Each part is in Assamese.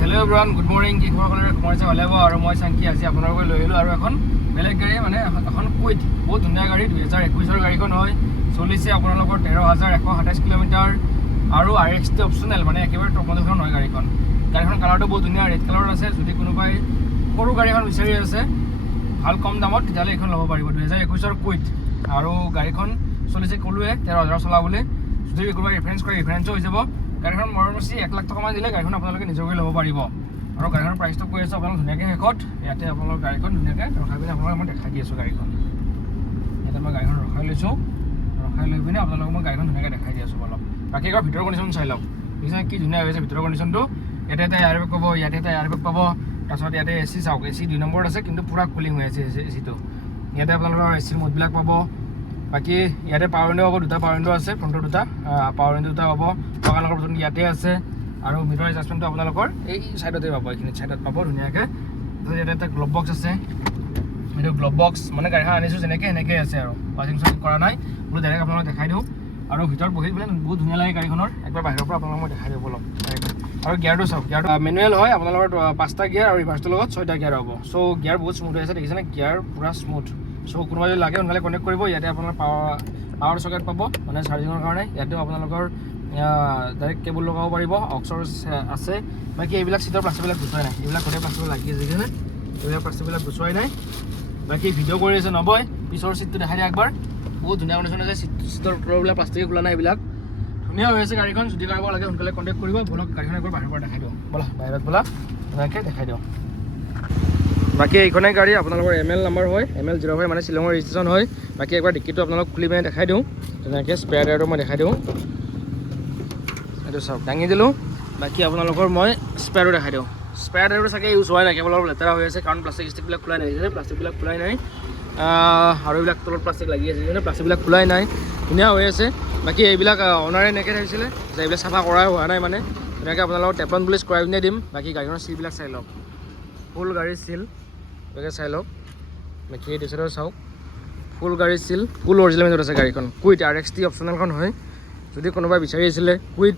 Hello' everyone, good morning. কি খবৰ ক'লে সোমাইছে ভালে হ'ব। আৰু মই চাংকি আজি আপোনালোকক লৈ আহিলোঁ আৰু এখন বেলেগ গাড়ী, মানে এখন কুইট, বহুত ধুনীয়া গাড়ী। 2021 গাড়ীখন হয়, চলিছে আপোনালোকৰ 13,127 কিলোমিটাৰ আৰু RXT অপশ্যনেল, মানে একেবাৰে টপ মডেলখন হয় গাড়ীখন। গাড়ীখন কালাৰটো বহুত ধুনীয়া, ৰেড কালাৰত আছে। যদি কোনোবাই সৰু গাড়ী এখন বিচাৰি আছে ভাল কম দামত, তেতিয়াহ'লে এইখন ল'ব পাৰিব। 2021 কুইট আৰু গাড়ীখন চলিছে ক'লোৱে 13,000 চলাবলৈ। যদি কোনোবাই ৰেফাৰেঞ্চ কৰে ৰেফাৰেঞ্চো হৈ যাব। গাড়ীখন মৰমচি 1 লাখ টকামান দিলে গাড়ীখন আপোনালোকে নিজকে ল'ব পাৰিব। আৰু গাড়ীখনৰ প্ৰাইচটো কৈ আছোঁ আপোনালোক ধুনীয়াকৈ শেষত। ইয়াতে আপোনালোকৰ গাড়ীখন ধুনীয়াকৈ ৰখাই পিনে আপোনালোকক মই দেখাই দি আছোঁ গাড়ীখন। ইয়াতে মই গাড়ীখন ৰখাই লৈছোঁ, ৰখাই লৈ পিনে আপোনালোকক মই গাড়ীখন ধুনীয়াকৈ দেখাই দি আছোঁ অলপ। বাকী এবাৰ ভিতৰৰ কণ্ডিশ্যন চাই লওক, দেখিছেনে কি ধুনীয়া হৈছে ভিতৰৰ কণ্ডিশ্যনটো। ইয়াতে এটা এয়াৰবেগ পাব, ইয়াতে এটা এয়াৰবেগ পাব। তাৰপিছত ইয়াতে AC চাওক, AC 2 নম্বৰত আছে, কিন্তু পূৰা কুলিং হৈ আছে ACটো। ইয়াতে আপোনালোকৰ ACৰ মোডবিলাক পাব। বাকী ইয়াতে পাৱাৰ উইণ্ডো পাব, দুটা পাৱাৰ উইণ্ডো আছে, ফ্ৰণ্টৰ দুটা পাৱাৰ উইণ্ডো দুটা পাব। আপোনালোকৰ প্ৰথম ইয়াতে আছে আৰু মিটাৰ এডজাষ্টমেণ্টটো আপোনালোকৰ এই ছাইডতে পাব, এইখিনি ছাইডত পাব ধুনীয়াকৈ। তাৰপিছত ইয়াতে এটা গ্ল'ভ বক্স আছে, এইটো গ্ল'ভ বক্স মানে গাড়ীখন আনিছোঁ যেনেকৈ সেনেকৈ আছে আৰু ৱাশ্বিং চাচিং কৰা নাই। বোলো ডাইৰেক্ট আপোনালোকক দেখাই দিওঁ। আৰু ভিতৰত বহি পেলাই বহুত ধুনীয়া লাগে গাড়ীখনৰ। একবাৰ বাহিৰৰ পৰা আপোনালোকক মই দেখাই দিব অলপ। আৰু গিয়াৰটো চাওক, গিয়াৰটো মেনুৱেল হয় আপোনালোকৰ 5টা গিয়াৰ আৰু ৰিভাৰ্ছটোৰ লগত 6টা গিয়াৰ হ'ব। চ' গিয়াৰ বহুত স্মুথ হৈ আছে, দেখিছেনে গিয়াৰ পূৰা স্মুথ। চ' কোনোবা যদি লাগে সোনকালে কণ্টেক্ট কৰিব। ইয়াতে আপোনাৰ পাৱাৰ চকেট পাব, মানে চাৰ্জিঙৰ কাৰণে। ইয়াতেও আপোনালোকৰ ডাইৰেক্ট কেবল লগাব পাৰিব, অক্সৰ আছে। বাকী এইবিলাক চিটৰ প্লাষ্টিকবিলাক গুচোৱাই নাই, এইবিলাক গোটেই প্লাষ্টিক লাগি আছে, দেখিছেনে এইবিলাক প্লাষ্টিকবিলাক গুচোৱাই নাই। বাকী ভিডিঅ' কৰি আছে নবয়, পিছৰ চিটটো দেখাই দিয়ে একবাৰ। বহুত ধুনীয়া কণ্ডিশ্যন আছে, চিটৰ তলৰবিলাক প্লাষ্টিকে খোলা নাই, এইবিলাক ধুনীয়া হৈ আছে গাড়ীখন। যদি কাৰোবাক লাগে সোনকালে কণ্টেক্ট কৰিব। ব'লক গাড়ীখন একবাৰ বাহিৰৰ পৰা দেখাই দিওঁ, ব'লা বাহিৰত ব'লা ধুনীয়াকৈ দেখাই দিওঁ। বাকী এইখনেই গাড়ী আপোনালোকৰ ML নাম্বাৰ হয়, ML05 মানে শ্বিলঙৰ ৰেজিষ্ট্ৰেশ্যন হয়। বাকী একবাৰ ডিক্কিটো আপোনালোক খুলি পিনে দেখাই দিওঁ, তেনেকৈ স্পেয়াৰ টায়াৰটো মই দেখাই দিওঁ। এইটো চাওক দাঙি দিলোঁ। বাকী আপোনালোকৰ মই স্পেয়াৰটো দেখাই দিওঁ। স্পেয়াৰ টায়াৰটো চাগে ইউজ হোৱা নাই, কেৱল অলপ লেতেৰা হৈ আছে, কাৰণ প্লাষ্টিক ষ্টিকবিলাক খোলাই নাই, প্লাষ্টিকবিলাক খোলাই নাই। আৰু এইবিলাক তলত প্লাষ্টিক লাগি আছে, প্লাষ্টিকবিলাক খোলাই নাই, ধুনীয়া হৈ আছে। বাকী এইবিলাক অনাৰে এনেকৈ থাকিছিলে যে এইবিলাক চাফা কৰাই হোৱা নাই, মানে তেনেকৈ আপোনালোকৰ টেপন পুলিচ কৰাই পিনে দিম। বাকী গাড়ীখনৰ চিলবিলাক চাই লওক, ফুল গাড়ীৰ চিল এনেকৈ চাই লওক। বাকী এই ডিচাইডৰ চাওক, ফুল গাড়ীৰ চিল, ফুল অৰিজিনেলত আছে গাড়ীখন। কুইট RXT অপশ্যনেলখন হয়। যদি কোনোবাই বিচাৰি আছিলে কুইট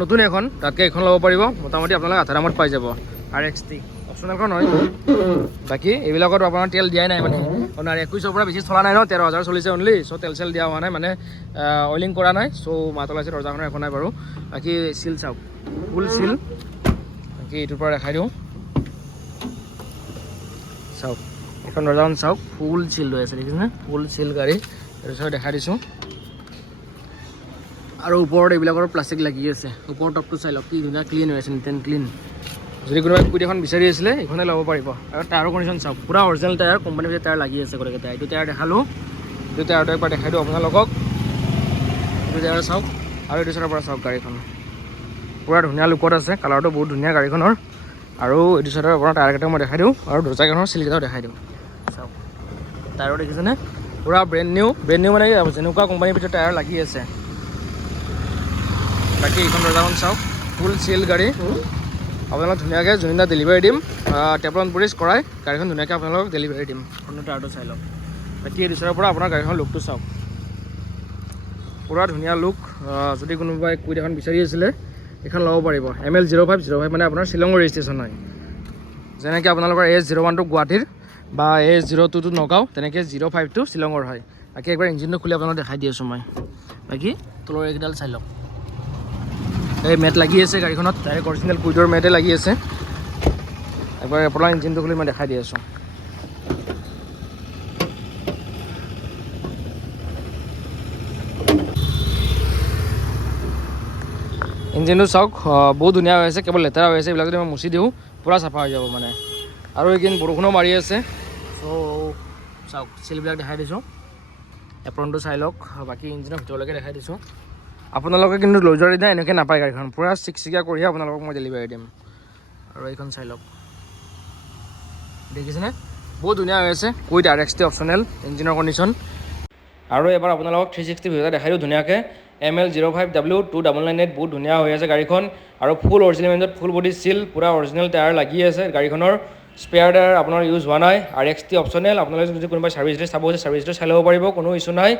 নতুন এখন, তাতকৈ এইখন ল'ব পাৰিব। মোটামুটি আপোনালোকে আধা দামত পাই যাব। RXT অপশ্যনেলখন হয়। বাকী এইবিলাকত আপোনাৰ তেল দিয়াই নাই, মানে আপোনাৰ 21ৰ পৰা বেছি চলা নাই ন, 13,000 চলিছে অনলি। চ' তেল চেল দিয়া হোৱা নাই, মানে অইলিং কৰা নাই। চ' মাতল আছে, দৰ্জাখনৰ একো নাই বাৰু। বাকী চিল চাওক, ফুল চিল। বাকী এইটোৰ পৰা দেখাই দিওঁ, চাওক এখন দৰ্জাখন চাওক, ফুল চিল হৈ আছে, দেখিছেনে ফুল চিল গাড়ী। এইটো চাওক দেখাই দিছোঁ। আৰু ওপৰত এইবিলাকৰ প্লাষ্টিক লাগি আছে, ওপৰৰ টপটো চাই লওক কি ধুনীয়া ক্লিন হৈ আছে, নিট এণ্ড ক্লিন। যদি কোনোবাই কুইট এখন বিচাৰি আছিলে এইখনে ল'ব পাৰিব। আৰু টায়াৰৰ কণ্ডিশ্যন চাওক, পূৰা অৰিজিনেল টায়াৰ, কোম্পানীৰ ভিতৰত টায়াৰ লাগি আছে গোটেইকেইটা। এইটো টায়াৰ দেখালোঁ, এইটো টায়াৰটো একবাৰ দেখাই দিওঁ আপোনালোকক। এইটো টায়াৰ চাওক, আৰু এইটো চাইডৰ পৰা চাওক, গাড়ীখন পূৰা ধুনীয়া লুকত আছে, কালাৰটো বহুত ধুনীয়া গাড়ীখনৰ। আৰু এইটো চাইডৰ আপোনাৰ টায়াৰকেইটা মই দেখাই দিওঁ, আৰু দৰ্জাকেইখনৰ চিলকেইটাও দেখাই দিওঁ। চাওক টায়াৰো দেখিছেনে, পূৰা ব্ৰেণ্ড নিউ মানে যেনেকুৱা কোম্পানীৰ ভিতৰত টায়াৰ লাগি আছে। বাকী এইখন দৰ্জাখন চাওক, ফুল চিল গাড়ী। আপোনালোক ধুনীয়াকৈ যোনদিনা ডেলিভাৰী দিম, টেপলন পুলিচ কৰাই গাড়ীখন ধুনীয়াকৈ আপোনালোকক ডেলিভাৰী দিম। ফোনটো টায়াৰটো চাই লওক। বাকী এই ডিচাইডৰ পৰা আপোনাৰ গাড়ীখনৰ লুকটো চাওক, পূৰা ধুনীয়া লুক। যদি কোনোবাই কুইট এখন বিচাৰি আছিলে এইখন ল'ব পাৰিব। ML05 মানে আপোনাৰ শ্বিলঙৰ ৰেজিষ্ট্ৰেশ্যন হয়। যেনেকৈ আপোনালোকৰ AS01টো গুৱাহাটীৰ বা AS02টো নগাঁও, তেনেকৈ 05টো শ্বিলঙৰ হয়। বাকী একবাৰ ইঞ্জিনটো খুলি আপোনালোকক দেখাই দি আছোঁ মই। বাকী তলৰ এইকেইডাল চাই লওক, এই মেট লাগি আছে গাড়ীখনত, ডাইৰেক্ট অৰিজিনেল কুইটৰ মেটে লাগি আছে। একবাৰ আপোনাৰ ইঞ্জিনটো খুলি মই দেখাই দি আছোঁ। ইঞ্জিনটো চাওক, বহুত ধুনীয়া হৈ আছে, কেৱল লেতেৰা হৈ আছে। এইবিলাক যদি মই মুচি দিওঁ পূৰা চাফা হৈ যাব মানে। আৰু এইকেইদিন বৰষুণো মাৰি আছে। চ' চাওক চিলবিলাক দেখাই দিছোঁ, এপ্ৰনটো চাই লওক। বাকী ইঞ্জিনৰ ভিতৰলৈকে দেখাই দিছোঁ। আপোনালোকে কিন্তু লৈ যোৱাৰ দিনা এনেকৈ নাপায়, গাড়ীখন পূৰা চিকচিকীয়া কৰিহে আপোনালোকক মই ডেলিভাৰী দিম। আৰু এইখন চাই লওক, দেখিছেনে বহুত ধুনীয়া হৈ আছে। কুইট RXT অপশ্যনেল ইঞ্জিনৰ কণ্ডিশ্যন। আৰু এবাৰ আপোনালোকক 360 ভিউ এটা দেখাই দিওঁ ধুনীয়াকৈ। ML05W2998 বহুত ধুনীয়া হৈ আছে গাড়ীখন। আৰু ফুল অৰিজিনেল মেইনত ফুল বডি চিল, পূৰা অৰিজিনেল টায়াৰ লাগি আছে গাড়ীখনৰ। স্পেয়াৰ টায়াৰ আপোনাৰ ইউজ হোৱা নাই, RXT অপশ্যনেল। আপোনালোকে যদি কোনোবাই চাৰ্ভিচ চাব আছে চাৰ্ভিচটো চাই ল'ব পাৰিব, কোনো ইছ্যু নাই।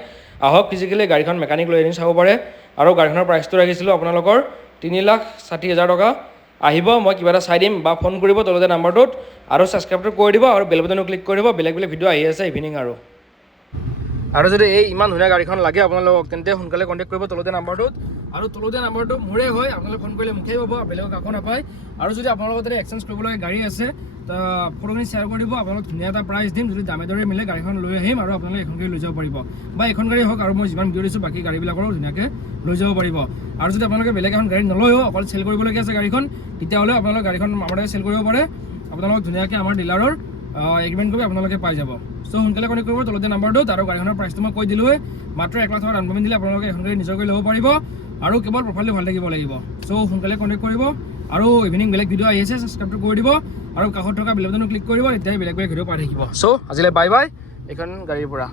আহক ফিজিকেলি গাড়ীখন মেকানিক লৈ আনি চাব পাৰে। আৰু গাড়ীখনৰ প্ৰাইচটো ৰাখিছিলোঁ আপোনালোকৰ 3,60,000 টকা। আহিব, মই কিবা এটা চাই দিম বা ফোন কৰিব তলতে নাম্বাৰটোত আৰু ছাবস্ক্ৰাইবটো কৰি দিব আৰু বেল বাটনো ক্লিক কৰি দিব। বেলেগ বেলেগ ভিডিঅ' আহি আছে ইভিনিং আৰু যদি এই ইমান ধুনীয়া গাড়ীখন লাগে আপোনালোকক তেন্তে সোনকালে কণ্টেক্ট কৰিব তলতে নাম্বাৰটোত। আৰু তলতে নাম্বাৰটো মোৰে হয়, আপোনালোকে ফোন কৰিলে মোকেই পাব, বেলেগক কাকো নাপায়। আৰু যদি আপোনালোকৰ যদি এক্সচেঞ্জ কৰিবলৈ গাড়ী আছে ফটোখিনি শ্বেয়াৰ কৰি দিব, আপোনালোক ধুনীয়া এটা প্ৰাইচ দিম। যদি দামে দৰে মিলে গাড়ীখন লৈ আহিম আৰু আপোনালোকে এখন গাড়ী লৈ যাব পাৰিব, বা এখন গাড়ী হওক আৰু মই যিমান ভিডিঅ' দিছোঁ বাকী গাড়ীবিলাকৰো ধুনীয়াকৈ লৈ যাব পাৰিব। আৰু যদি আপোনালোকে বেলেগ এখন গাড়ী নলয়ও, অকল চেল কৰিবলগীয়া আছে গাড়ীখন, তেতিয়াহ'লে আপোনালোকে গাড়ীখন আমাৰ চেল কৰিব পাৰে। আপোনালোক ধুনীয়াকৈ আমাৰ ডিলাৰৰ এগ্ৰিমেণ্ট কৰি আপোনালোকে পাই যাব। চ' সোনকালে কণ্টেক্ট কৰিব তলতে নাম্বাৰটোত। আৰু গাড়ীখনৰ প্ৰাইচটো মই কৈ দিলোঁৱে, মাত্ৰ 1 লাখ টকা ডাউন পে'মেণ্ট দিলে আপোনালোকে এখন গাড়ী নিজৰকৈ ল'ব পাৰিব আৰু কেৱল প্ৰফাইলটো ভাল থাকিব লাগিব। চ' সোনকালে কণ্টেক্ট কৰিব আৰু ইভিনিং বেলেগ ভিডিঅ' আহি আছে, ছাবস্ক্ৰাইবটো কৰি দিব আৰু কাষত থকা বেল বাটনো ক্লিক কৰিব, তেতিয়াই বেলেগ বেলেগ ভিডিঅ' পাই থাকিব। চ' আজিলৈ বাই বাই এইখন গাড়ীৰ পৰা।